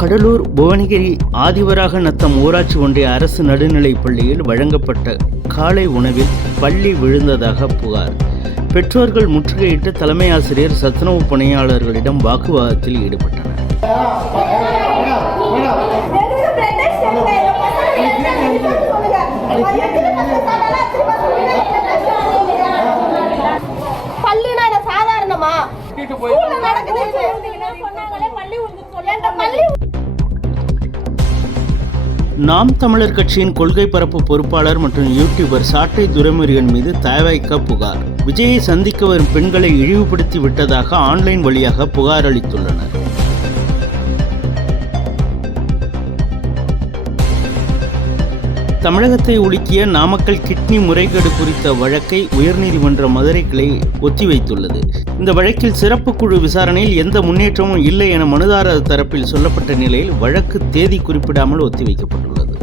கடலூர் புவனகிரி ஆதிவராக நத்தம் ஊராட்சி ஒன்றிய அரசு நடுநிலைப் பள்ளியில் வழங்கப்பட்ட காலை உணவில் பள்ளி விழுந்ததாக புகார். பெற்றோர்கள் முற்றுகையிட்டு தலைமை ஆசிரியர் சத்துணவு பணியாளர்களிடம் வாக்குவாதத்தில் ஈடுபட்டனர். சாதாரணமா? நடக்குது பள்ளி நாம் தமிழர் கட்சியின் கொள்கை பரப்பு பொறுப்பாளர் மற்றும் யூடியூபர் சாட்டை துரைமுருகன் மீது தயவாய்க்க புகார். விஜயை சந்திக்க வரும் பெண்களை இழிவுபடுத்தி விட்டதாக ஆன்லைன் வழியாக புகார் அளித்துள்ளனர். தமிழகத்தை உலுக்கிய நாமக்கல் கிட்னி முறைகேடு குறித்த வழக்கை உயர்நீதிமன்ற மதுரை கிளை ஒத்திவைத்துள்ளது. இந்த வழக்கில் சிறப்பு குழு விசாரணையில் எந்த முன்னேற்றமும் இல்லை என மனுதாரர் தரப்பில் சொல்லப்பட்ட நிலையில் வழக்கு தேதி குறிப்பிடாமல் ஒத்திவைக்கப்பட்டுள்ளது.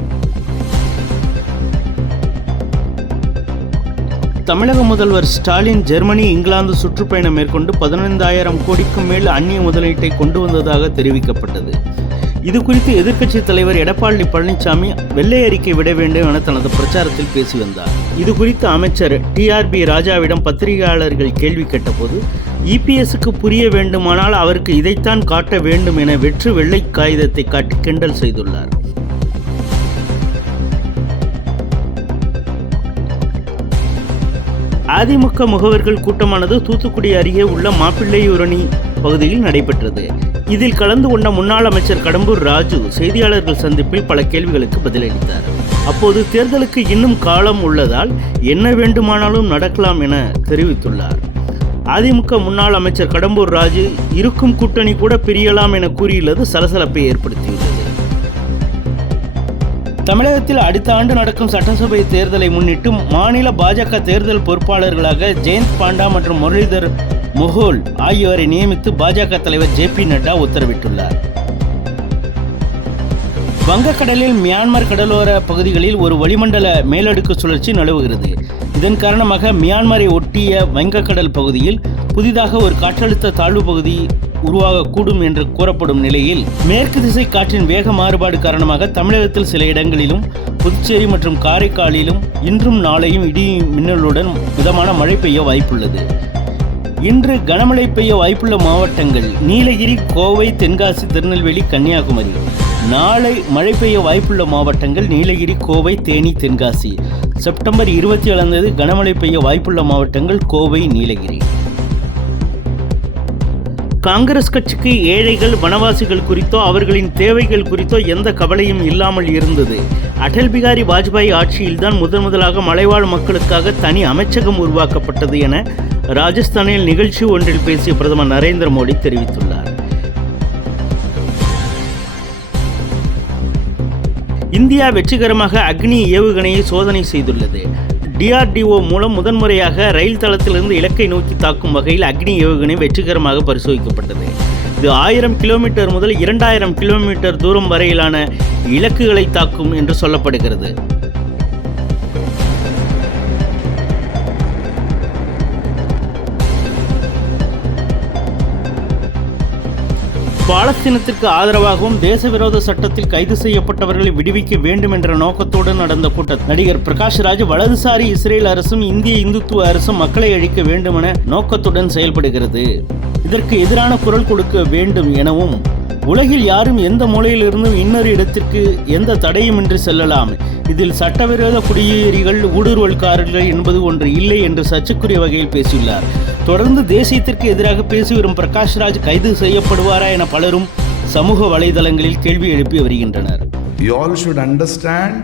தமிழக முதல்வர் ஸ்டாலின் ஜெர்மனி இங்கிலாந்து சுற்றுப்பயணம் மேற்கொண்டு பதினைந்தாயிரம் கோடிக்கும் மேல் அந்நிய முதலீட்டை கொண்டு வந்ததாக தெரிவிக்கப்பட்டது. இது குறித்து எதிர்க்கட்சித் தலைவர் எடப்பாடி பழனிசாமி வெள்ளை அறிக்கை விட வேண்டும் என தனது பிரச்சாரத்தில் பேசி வந்தார். இது குறித்து அமைச்சர் டிஆர்பி ராஜாவிடம் பத்திரிகையாளர்கள் கேள்வி கேட்டபோது இபிஎஸ்க்கு புரிய வேண்டுமானால் அவருக்கு இதைத்தான் காட்ட வேண்டும் என வெற்று வெள்ளை காகிதத்தை காட்டி கிண்டல் செய்துள்ளார். அதிமுக முகவர்கள் கூட்டமானது தூத்துக்குடி அருகே உள்ள மாப்பிள்ளையூரணி பகுதியில் நடைபெற்றது. இதில் கலந்து கொண்ட முன்னாள் அமைச்சர் கடம்பூர் ராஜு செய்தியாளர்கள் சந்திப்பில் பல கேள்விகளுக்கு பதிலளித்தார். அப்போது தேர்தலுக்கு இன்னும் காலம் உள்ளதால் என்ன வேண்டுமானாலும் நடக்கலாம் என தெரிவித்துள்ளார். அதிமுக முன்னாள் அமைச்சர் கடம்பூர் ராஜு இருக்கும் கூட்டணி கூட பிரியலாம் என கூறியுள்ளது சலசலப்பை ஏற்படுத்தியுள்ளது. தமிழகத்தில் அடுத்த ஆண்டு நடக்கும் சட்டசபை தேர்தலை முன்னிட்டு மாநில பாஜக தேர்தல் பொறுப்பாளர்களாக ஜெயந்த் பாண்டா மற்றும் முரளிதர் முகுல் ஆகியோரை நியமித்து பாஜக தலைவர் ஜே பி நட்டா உத்தரவிட்டுள்ளார். வங்கக்கடலில் மியான்மர் கடலோர பகுதிகளில் ஒரு வளிமண்டல மேலடுக்கு சுழற்சி நிலவுகிறது இதன் காரணமாக மியான்மரை ஒட்டிய வங்கக்கடல் பகுதியில் புதிதாக ஒரு காற்றழுத்த தாழ்வு பகுதி உருவாகக்கூடும் என்று கூறப்படும் நிலையில் மேற்கு திசை காற்றின் வேக மாறுபாடு காரணமாக தமிழகத்தில் சில இடங்களிலும் புதுச்சேரி மற்றும் காரைக்காலிலும் இன்றும் நாளையும் இடி மின்னலுடன் மிதமான மழை பெய்ய வாய்ப்புள்ளது. இன்று கனமழை பெய்ய வாய்ப்புள்ள மாவட்டங்கள் நீலகிரி கோவை தென்காசி திருநெல்வேலி கன்னியாகுமரி. நாளை மழை பெய்ய வாய்ப்புள்ள மாவட்டங்கள் நீலகிரி கோவை தேனி தென்காசி. செப்டம்பர் இருபத்தி ஏழாம் தேதி கனமழை பெய்ய வாய்ப்புள்ள மாவட்டங்கள் கோவை நீலகிரி. காங்கிரஸ் கட்சிக்கு ஏழைகள் வனவாசிகள் குறித்தோ அவர்களின் தேவைகள் குறித்தோ எந்த கவலையும் இல்லாமல் இருந்தது. அடல் பிகாரி வாஜ்பாய் ஆட்சியில்தான் முதன் முதலாக மலைவாழ் மக்களுக்காக தனி அமைச்சகம் உருவாக்கப்பட்டது என ராஜஸ்தானில் நிகழ்ச்சி ஒன்றில் பேசிய பிரதமர் நரேந்திர மோடி தெரிவித்துள்ளார். இந்தியா வெற்றிகரமாக அக்னி ஏவுகணையை சோதனை செய்துள்ளது. டிஆர்டிஓ மூலம் முதன்முறையாக ரயில் தளத்திலிருந்து இலக்கை நோக்கி தாக்கும் வகையில் அக்னி ஏவுகணை வெற்றிகரமாக பரிசோதிக்கப்பட்டது. இது ஆயிரம் கிலோமீட்டர் முதல் இரண்டாயிரம் கிலோமீட்டர் தூரம் வரையிலான இலக்குகளை தாக்கும் என்று சொல்லப்படுகிறது. பாலஸ்தீனத்திற்கு ஆதரவாகவும் தேச விரோத சட்டத்தில் கைது செய்யப்பட்டவர்களை விடுவிக்க வேண்டும் என்ற நோக்கத்தோடு நடந்த கூட்டம் நடிகர் பிரகாஷ் ராஜ் வலதுசாரி இஸ்ரேல் அரசும் இந்திய இந்துத்துவ அரசும் மக்களை அழிக்க வேண்டுமென நோக்கத்துடன் செயல்படுகிறது. இதற்கு எதிரான குரல் கொடுக்க வேண்டும் எனவும் உலகில் யாரும் எந்த மூலையிலிருந்தும் இன்னொரு இடத்திற்கு எந்த தடையுமின்றி செல்லலாம். இதில் சட்டவிரோத குடியேறிகள் ஊடுருவல்காரர்கள் என்பது ஒன்று இல்லை என்று சர்ச்சைக்குரிய வகையில் பேசியுள்ளார். தொடர்ந்து தேசியத்திற்கு எதிராக பேசி வரும் பிரகாஷ் ராஜ் கைது செய்யப்படுவாரா என பலரும் சமூக வலைதளங்களில் கேள்வி எழுப்பி வருகின்றனர் You all should understand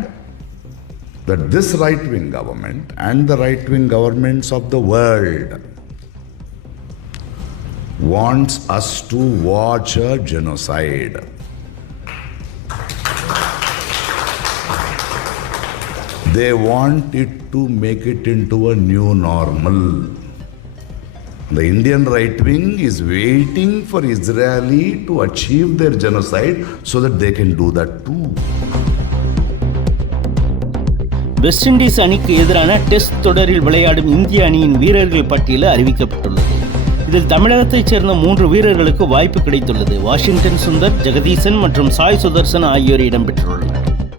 that this right wing government and the right wing governments of the world wants us to watch a genocide. They want it to make it into a new normal. The Indian right wing is waiting for Israeli to achieve their genocide so that they can do that too. West Indies அணிக்கு எதிரான test தொடரில் விளையாடும் இந்திய அணியின் வீரர்கள் பட்டியல் அறிவிக்கப்பட்டுள்ளது. இதில் தமிழகத்தைச் சேர்ந்த மூன்று வீரர்களுக்கு வாய்ப்பு கிடைத்துள்ளது. வாஷிங்டன் சுந்தர் ஜெகதீசன் மற்றும் சாய் சுதர்சன் ஆகியோர் இடம்பெற்றுள்ளனர்.